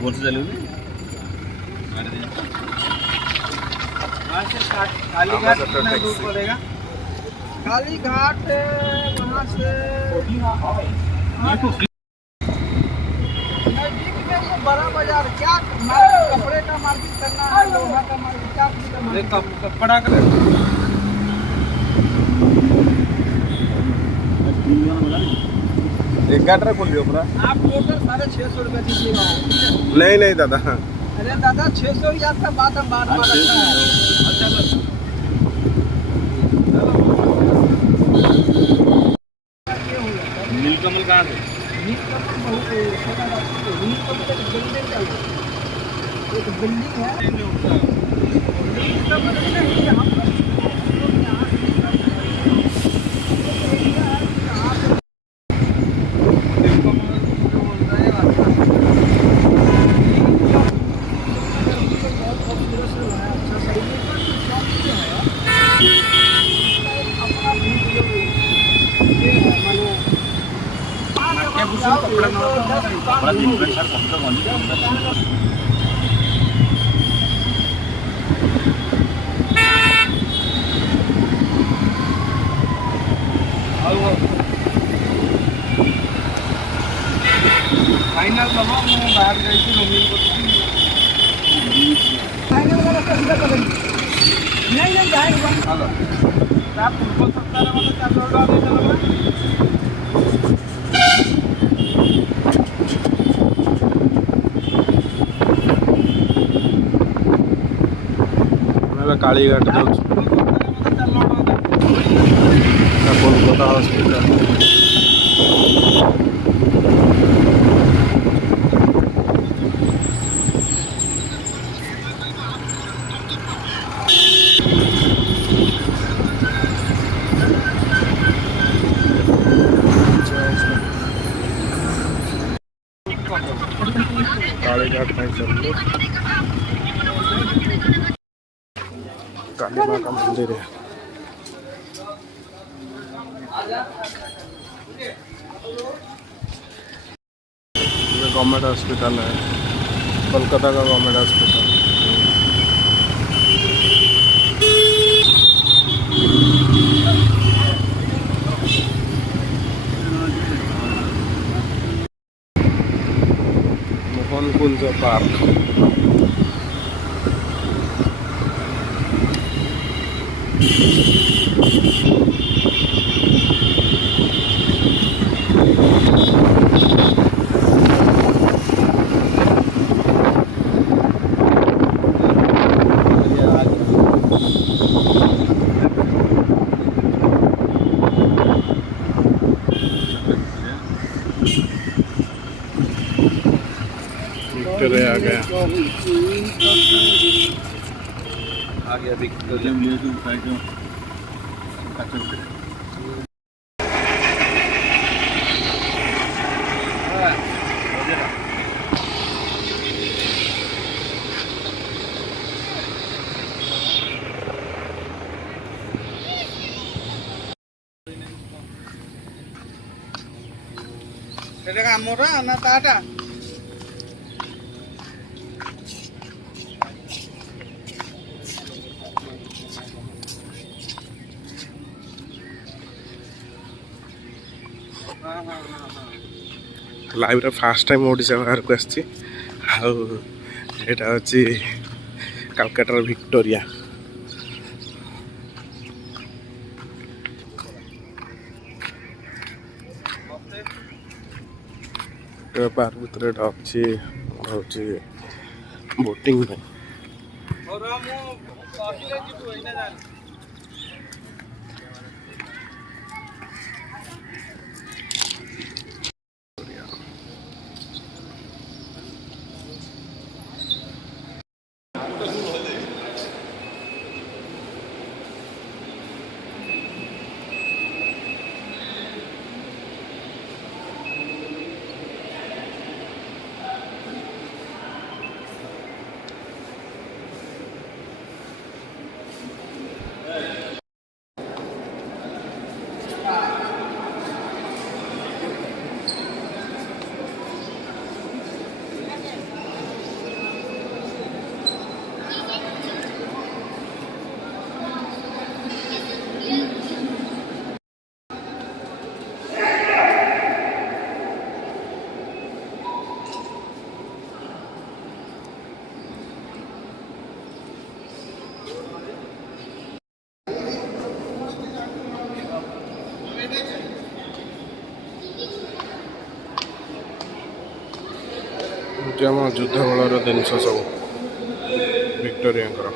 बोल से चलोगे काली घाट कितना दूर पड़ेगा? काली घाट वहाँ से नजदीक में ये बड़ा बाजार क्या कपड़े का मार्केट करना है, लोहा का मार्केट, क्या कपड़ा का। एक गाटर खोल लियो पूरा। आप टोटल 650 रुपये दीजिएगा। नहीं नहीं दादा, अरे दादा 600 याद का बात हम बात मान रखा है। चलो नीलकमल कहाँ से? नीलकमल बहुत नीलकमल एक बिल्डिंग है, एक बिल्डिंग है। नीलकमल नहीं हम बड़ा डिफरेंट सर, कौन सा कौन सा फाइनल बाबा मैं बाहर गई थी मम्मी को फाइनल वाला कैसे करेंगे? नहीं नहीं जाएगा हेलो आप पूर्व 17 वाला चालू होगा नहीं चलेगा। कालीघाट कोलकाता हॉस्पिटल। कालीघाट में चल लो, काली माँ का मंदिर है। ये गवर्नमेंट हॉस्पिटल है, कोलकाता का गवर्नमेंट हॉस्पिटल। मोहन कुंज पार्क। विक्टोरिया आ गया विक्टोरिया। ସେଟା ଆମର ନା ତାଟା लाइव रे फास्ट टाइम ओडिशा बाहर को आछि। आउ एटा अछि कलकत्ता विक्टोरिया। पार्क भीतर अच्छी हूँ बोटिंग में। ଏଠି ଆମ ଯୁଦ୍ଧ ବେଳର ଜିନିଷ ସବୁ ଭିକ୍ଟୋରିଆଙ୍କର।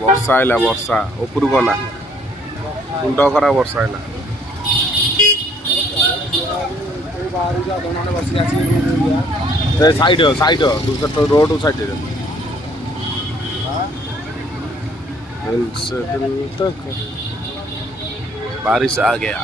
ବର୍ଷା ଆଇଲା, ବର୍ଷା ଉପରୁ ଗଲା, ମୁଣ୍ଡ ଖରା ବର୍ଷା ଆଇଲା। साइड दूसरा रोड साइड तक बारिश आ गया।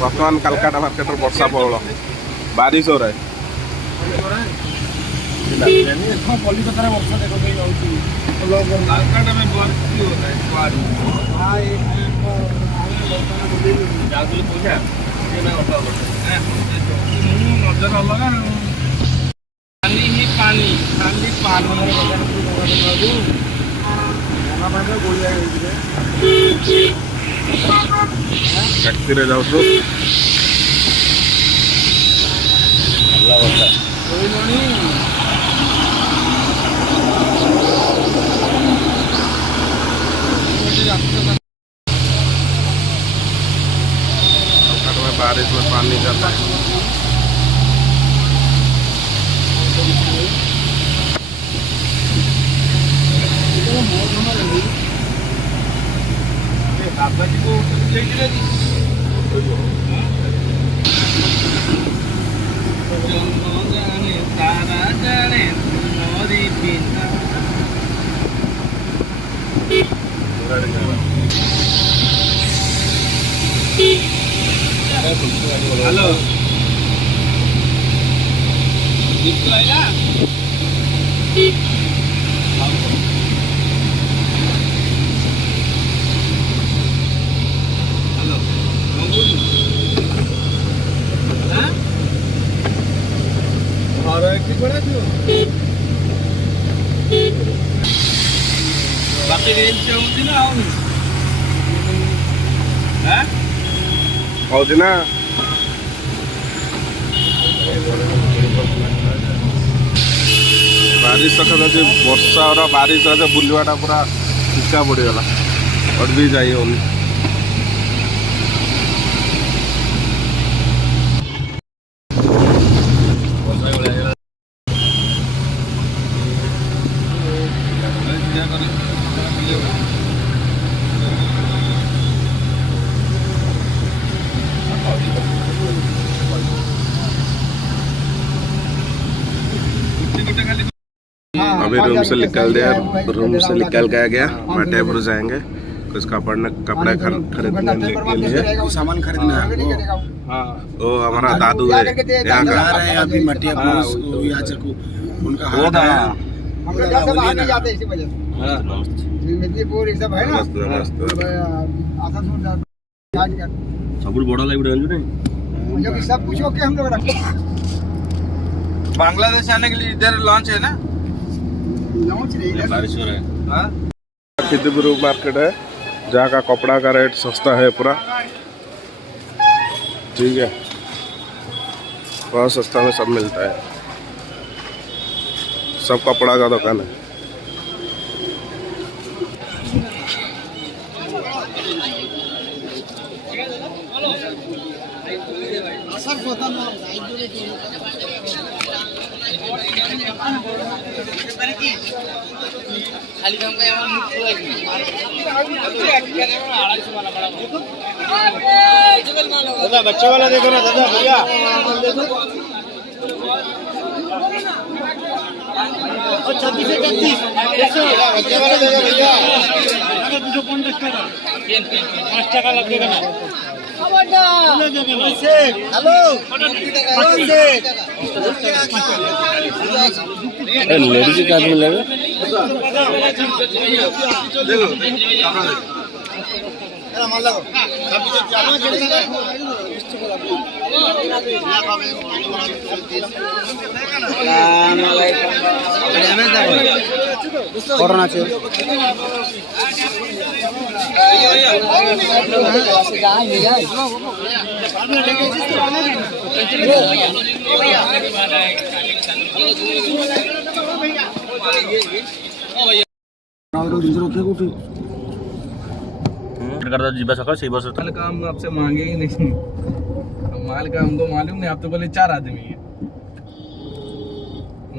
बर्तमान कलकाता मार्केट वर्षा प्रबल, बारिश हो रहा है। कलिकता वर्षा देखो कलकाता में बर्फी होता है। नजर अलग पानी ही पानी खाली टैक्सी रे जाऊ बारिश में पानी जाता है। दादाजी को जाने तारा जाने मोरी बिना। हेलो बाकी रेंज से होती ना ना बारिश सकाशे वर्षा और बारिश सकाशे बुलवाटा पूरा फिका पड़गला और भी जाई होनी। अभी रूम से निकल दिया, रूम से निकल के आ गया। माटेपुर जाएंगे कुछ कपड़ा खरीदने के लिए, सामान खरीदना है। वो हमारा दादू है यहाँ का। अभी मटियापुर उनका हाथ है। सब बड़ा लाइब्रेरी सब कुछ ओके हम लोग रखते। बांग्लादेश आने के लिए इधर लॉन्च है ना? बारिश हो रहा है। खिदीपुर मार्केट है जहाँ का कपड़ा का रेट सस्ता है पूरा, ठीक है, बहुत सस्ता में सब मिलता है, सब कपड़ा का दुकान है। दादा बच्चे वाला देखो ना दादा भैया और 36 से 36 बच्चे वाला देखो भैया 250 টাকা 5 টাকা लगेगा ना हेलो लेडीज का आदमी लगे देखो माल लगो कोरोना से करता जीवा सका सही बस माल का हम आपसे मांगे ही नहीं। माल का हमको मालूम नहीं, आप तो बोले 4 आदमी है।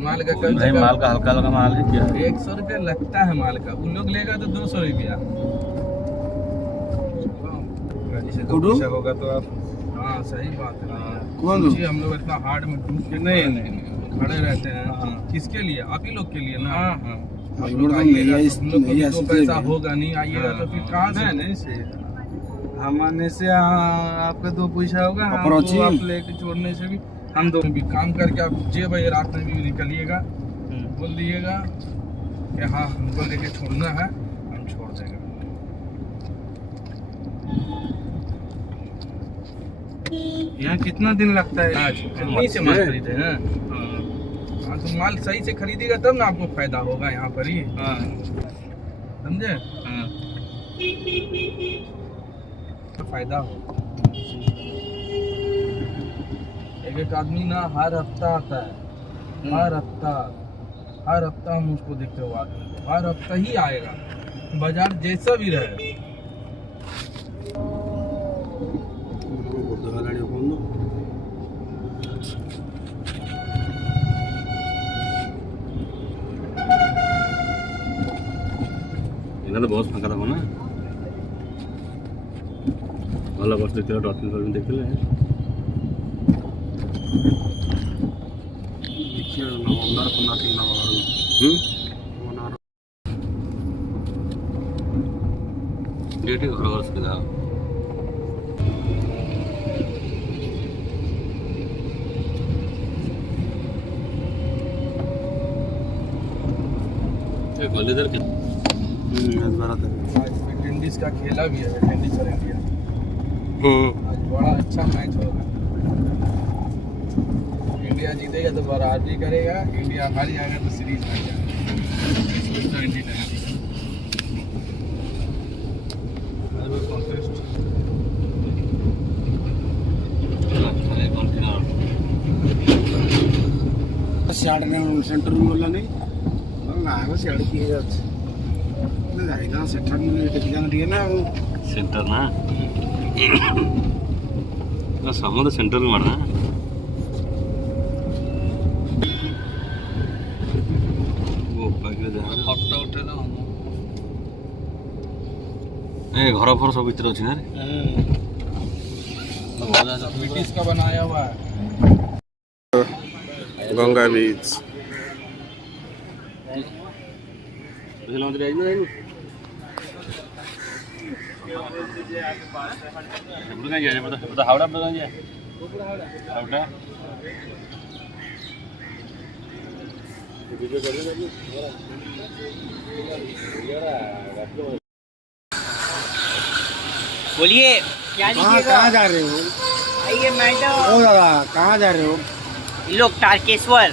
माल का कल नहीं, माल का हल्का हल्का माल है क्या 100 रुपया लगता है माल का, उन लोग लेगा तो 200 रुपया होगा तो आप। हाँ सही बात है। सोचिए हम लोग इतना हार्ड में डूब के नहीं खड़े रहते हैं, किसके लिए? आप ही लोग के लिए ना। आप लोग आइएगा तो हम लोग को भी तो पैसा होगा नहीं, आइएगा तो फिर कहाँ से? नहीं से हम आने से आपका 2 पैसा होगा, हमको आप लेके छोड़ने से भी हम दो भी काम करके आप जे भाई रात में भी निकलिएगा, बोल दिएगा कि हाँ हमको लेके छोड़ना है, हम छोड़ देंगे। यहाँ कितना दिन लगता है? आज यहीं से माल खरीदे हैं। हाँ तो माल सही से खरीदेगा तब ना आपको फायदा होगा यहाँ पर ही, समझे? फायदा हो। एक आदमी ना हर हफ्ता आता है, हर हफ्ता हम उसको देखते हो आदमी को, हर हफ्ता ही आएगा, बाजार जैसा भी रहे। इन्हें तो बहुत फांका था ना वाला बस देखते हो डॉट फिल्म देखते ले डेट है घर उसके दा ये कॉलेजर के वेस्टइंडीज का खेला भी है, वेस्टइंडीज और इंडिया। आज बड़ा अच्छा मैच होगा। इंडिया जीतेगा तो बराबरी करेगा, इंडिया हार जाएगा तो सीरीज हार जाएगा। 20 सेंटर में बोला नहीं ना सियाड़ किए जाते जाएगा सेंटर में टिक जाना ठीक है ना वो सेंटर ना ना सामने सेंटर में मारना वो पाके जा फटो उठे ना ए घर पर सब भीतर अछि ना रे ब्रिटिश का बनाया हुआ है। गंगा बीच मंदिर आई ना बुढ़ा गया बता हावड़ा बता गया हावड़ा बोलिए क्या कहाँ जा रहे हो? आइए मैडम। ओ दादा कहाँ जा रहे हो? लोग तारकेश्वर